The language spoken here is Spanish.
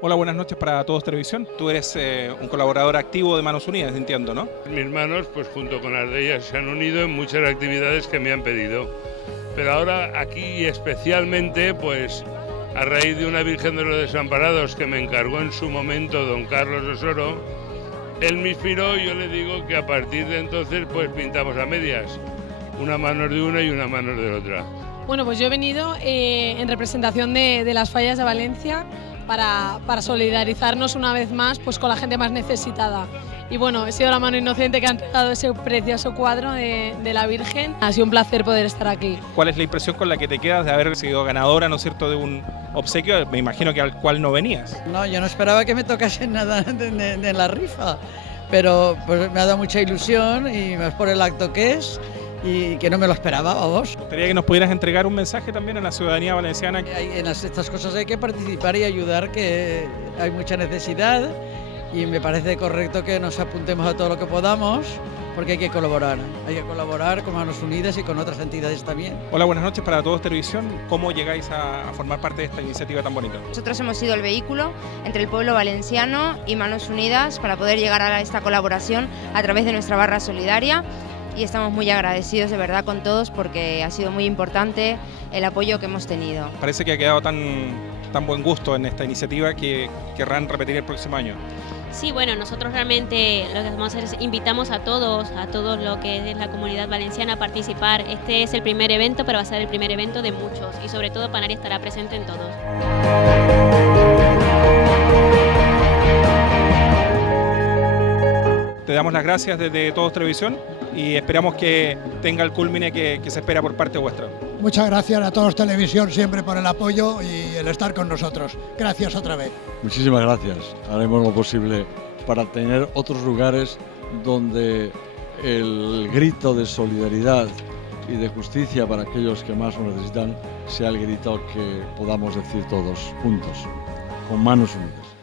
Hola, buenas noches para Todos Televisión. Tú eres un colaborador activo de Manos Unidas, entiendo, ¿no? Mis manos, pues junto con las de ellas, se han unido en muchas actividades que me han pedido. Pero ahora aquí especialmente, pues a raíz de una Virgen de los Desamparados que me encargó en su momento don Carlos Osoro, él me inspiró y yo le digo que a partir de entonces pues pintamos a medias. Una mano de una y una mano de otra. Bueno, pues yo he venido en representación de las fallas de Valencia para solidarizarnos una vez más pues, con la gente más necesitada. Y bueno, he sido la mano inocente que ha entregado ese precioso cuadro de la Virgen. Ha sido un placer poder estar aquí. ¿Cuál es la impresión con la que te quedas de haber sido ganadora, ¿no es cierto?, de un obsequio, me imagino que al cual no venías? No, yo no esperaba que me tocase nada de la rifa, pero pues me ha dado mucha ilusión y más por el acto que es y que no me lo esperaba, vamos. Me gustaría que nos pudieras entregar un mensaje también a la ciudadanía valenciana. En estas cosas hay que participar y ayudar, que hay mucha necesidad y me parece correcto que nos apuntemos a todo lo que podamos porque hay que colaborar con Manos Unidas y con otras entidades también. Hola, buenas noches para Todos Televisión. ¿Cómo llegáis a formar parte de esta iniciativa tan bonita? Nosotros hemos sido el vehículo entre el pueblo valenciano y Manos Unidas para poder llegar a esta colaboración a través de nuestra barra solidaria. Y estamos muy agradecidos de verdad con todos porque ha sido muy importante el apoyo que hemos tenido. Parece que ha quedado tan buen gusto en esta iniciativa que querrán repetir el próximo año. Sí, bueno, nosotros realmente lo que vamos a hacer es invitamos a todos lo que es la comunidad valenciana a participar. Este es el primer evento, pero va a ser el primer evento de muchos y sobre todo Panari estará presente en todos. Te damos las gracias desde Todos Televisión y esperamos que tenga el culmine que se espera por parte vuestra. Muchas gracias a Todos Televisión siempre por el apoyo y el estar con nosotros. Gracias otra vez. Muchísimas gracias. Haremos lo posible para tener otros lugares donde el grito de solidaridad y de justicia para aquellos que más lo necesitan sea el grito que podamos decir todos juntos, con Manos Unidas.